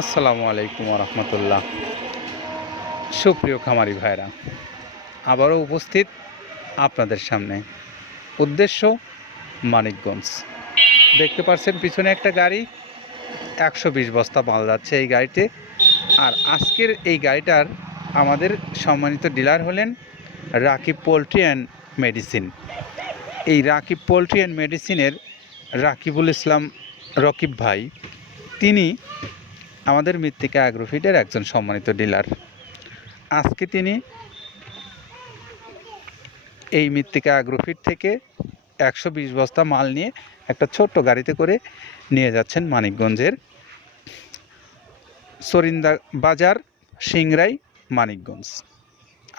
আসসালামু আলাইকুম রহমতুল্লাহ সুপ্রিয় খামারি ভাইরা, আবারও উপস্থিত আপনাদের সামনে। উদ্দেশ্য, মানিকগঞ্জ। দেখতে পাচ্ছেন পিছনে একটা গাড়ি, একশো বিশ বস্তা মাল যাচ্ছে এই গাড়িতে। আর আজকের এই গাড়িটার আমাদের সম্মানিত ডিলার হলেন রাকিব পোলট্রি অ্যান্ড মেডিসিন। এই রাকিব পোলট্রি অ্যান্ড মেডিসিনের রাকিবুল ইসলাম রকিব ভাই, তিনি আমাদের মৃত্তিকা অ্যাগ্রোফিডের একজন সম্মানিত ডিলার। আজকে তিনি এই মৃত্তিকা অ্যাগ্রোফিড থেকে একশো বিশ বস্তা মাল নিয়ে একটা ছোট্ট গাড়িতে করে নিয়ে যাচ্ছেন মানিকগঞ্জের সরিন্দা বাজার, সিংরাই, মানিকগঞ্জ।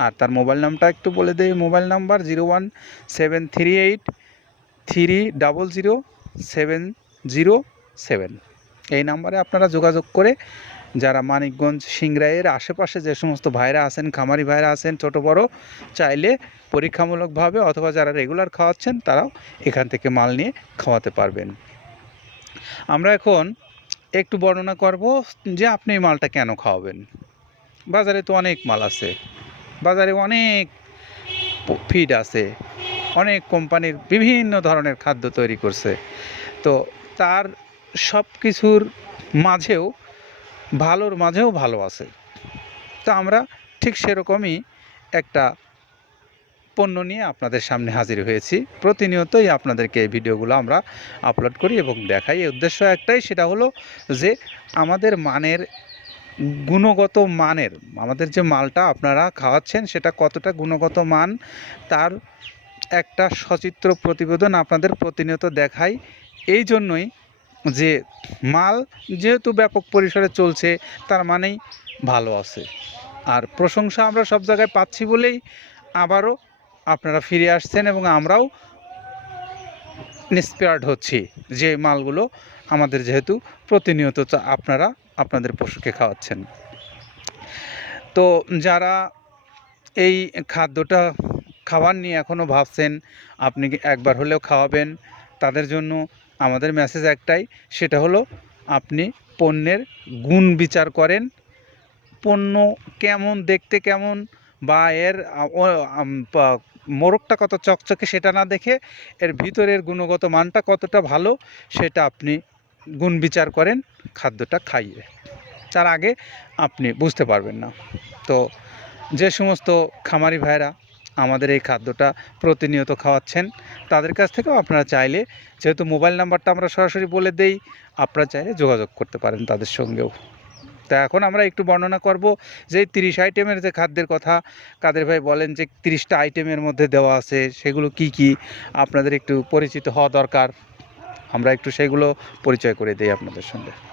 আর তার মোবাইল নামটা একটু বলে দেই, mobile number zero one seven three eight three double zero seven zero seven. এই নাম্বারে আপনারা যোগাযোগ করে যারা মানিকগঞ্জ সিংরাইয়ের আশেপাশে যে সমস্ত ভাইরা আছেন, খামারি ভাইরা আছেন, ছোট বড়, চাইলে পরীক্ষামূলকভাবে অথবা যারা রেগুলার খাওয়াচ্ছেন, তারাও এখান থেকে মাল নিয়ে খাওয়াতে পারবেন। আমরা এখন একটু বর্ণনা করব যে আপনি মালটা কেন খাওয়াবেন। বাজারে তো অনেক মাল আছে, বাজারে অনেক ফিড আছে, অনেক কোম্পানির বিভিন্ন ধরনের খাদ্য তৈরি করছে। তো তার সব কিছুর মাঝেও, ভালোর মাঝেও ভালো আছে। তো আমরা ঠিক সেরকমই একটা পণ্য নিয়ে আপনাদের সামনে হাজির হয়েছি। প্রতিনিয়তই আপনাদেরকে এই ভিডিওগুলো আমরা আপলোড করি এবং দেখাই। এর উদ্দেশ্য একটাই, সেটা হলো যে আমাদের মানের গুণগত মানের, আমাদের যে মালটা আপনারা খাওয়াচ্ছেন, সেটা কতটা গুণগত মান, তার একটা সচিত্র প্রতিবেদন আপনাদের প্রতিনিয়ত দেখাই। এই জন্যই যে মাল যেহেতু ব্যাপক পরিসরে চলছে, তার মানেই ভালো আছে। আর প্রশংসা আমরা সব জায়গায় পাচ্ছি বলেই আবারও আপনারা ফিরে আসছেন এবং আমরাও ইন্সপায়ার্ড হচ্ছি যে মালগুলো আমাদের যেহেতু প্রতিনিয়ত আপনারা আপনাদের পশুকে খাওয়াচ্ছেন। তো যারা এই খাদ্যটা খাওয়ার নিয়ে এখনও ভাবছেন আপনি একবার হলেও খাওয়াবেন? তাদের জন্য আমাদের মেসেজ একটাই, সেটা হলো আপনি পণ্যের গুণ বিচার করেন। পণ্য কেমন, দেখতে কেমন, বা এর মোরগটা কত চকচকে সেটা না দেখে এর ভিতরের গুণগত মানটা কতটা ভালো, সেটা আপনি গুণ বিচার করেন খাদ্যটা খাইয়ে। তার আগে আপনি বুঝতে পারবেন না। তো যে সমস্ত খামারি ভাইরা আমাদের এই খাদ্যটা প্রতিনিয়ত খাওয়াচ্ছেন। তাদের কাছ থেকেও আপনারা চাইলে, যেহেতু মোবাইল নাম্বারটা আমরা সরাসরি বলে দেই, আপনারা চাইলে যোগাযোগ করতে পারেন তাদের সঙ্গেও। তা এখন আমরা একটু বর্ণনা করব যে তিরিশ আইটেমের যে খাদ্যের কথা কাদের ভাই বলেন যে তিরিশটা আইটেমের মধ্যে দেওয়া আছে, সেগুলো কি কি? আপনাদের একটু পরিচিত হওয়া দরকার। আমরা একটু সেগুলো পরিচয় করে দিই আপনাদের সঙ্গে।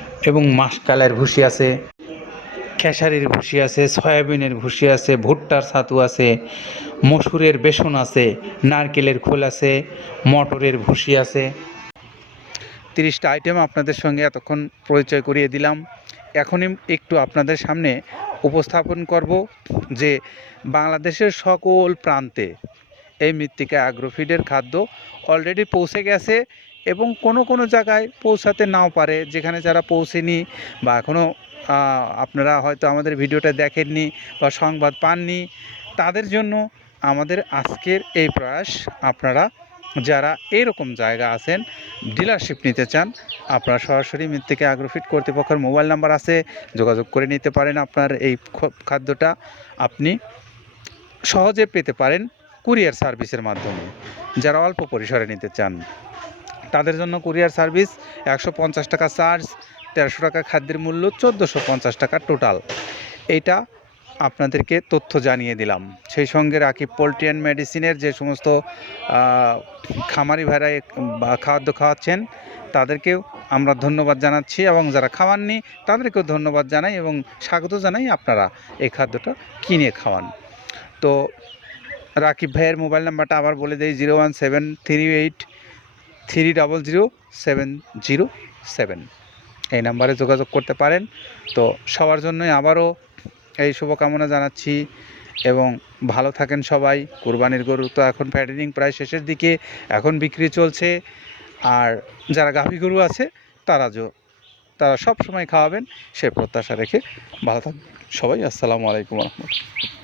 এবং মাসকালের ভুসি আছে, খেসারির ভুসি আছে, সয়াবিনের ভুসি আছে, ভুট্টার ছাতু আছে, মসুরের বেসন আছে, নারকেলের খোল আছে, মটরের ভুসি আছে। তিরিশটা আইটেম আপনাদের সঙ্গে এতক্ষণ পরিচয় করিয়ে দিলাম। এখনই একটু আপনাদের সামনে উপস্থাপন করব যে বাংলাদেশের সকল প্রান্তে এই মৃত্তিকা অ্যাগ্রোফিডের খাদ্য অলরেডি পৌঁছে গেছে। এবং কোনো কোনো জায়গায় পৌঁছাতে নাও পারে, যেখানে যারা পৌঁছেনি বা এখনও আপনারা হয়তো আমাদের ভিডিওটা দেখেননি বা সংবাদ পাননি, তাদের জন্য আমাদের আজকের এই প্রয়াস, আপনারা যারা এইরকম জায়গা আছেন ডিলারশিপ নিতে চান, আপনারা সরাসরি মৃত্তিকা অ্যাগ্রোফিট কর্তৃপক্ষের মোবাইল নাম্বার আছে, যোগাযোগ করে নিতে পারেন আপনার এই খাদ্যটা, আপনি সহজে পেতে পারেন কুরিয়ার সার্ভিসের মাধ্যমে। যারা অল্প পরিসরে নিতে চান তাদের জন্য কুরিয়ার সার্ভিস একশো পঞ্চাশ টাকা চার্জ তেরোশো টাকা খাদ্যের মূল্য, চোদ্দোশো পঞ্চাশ টাকা টোটাল। এইটা আপনাদেরকে তথ্য জানিয়ে দিলাম। সেই সঙ্গে রাখি পোলট্রি অ্যান্ড মেডিসিনের যে সমস্ত খামারি ভাইরা খাদ্য খাওয়াচ্ছেন, তাদেরকেও আমরা ধন্যবাদ জানাচ্ছি এবং যারা খাওয়াননি, তাদেরকেও ধন্যবাদ জানাই এবং স্বাগত জানাই আপনারা এই খাদ্যটা কিনে খাওয়ান। তো রাকিব ভাইয়ের মোবাইল নাম্বারটা আবার বলে দেই, zero one seven three eight three double zero seven zero seven. এই নাম্বারে যোগাযোগ করতে পারেন। তো সবার জন্যই আবারও এই শুভকামনা জানাচ্ছি এবং ভালো থাকেন সবাই। কোরবানির গরু তো এখন ফ্যাটেনিং প্রায় শেষের দিকে, এখন বিক্রি চলছে। আর যারা গাভী গরু আছে, তারা তারা সব সময় খাওয়াবেন। সে প্রত্যাশা রেখে ভালো থাকবেন সবাই, আসসালামু আলাইকুম রহমতুল্লাহ।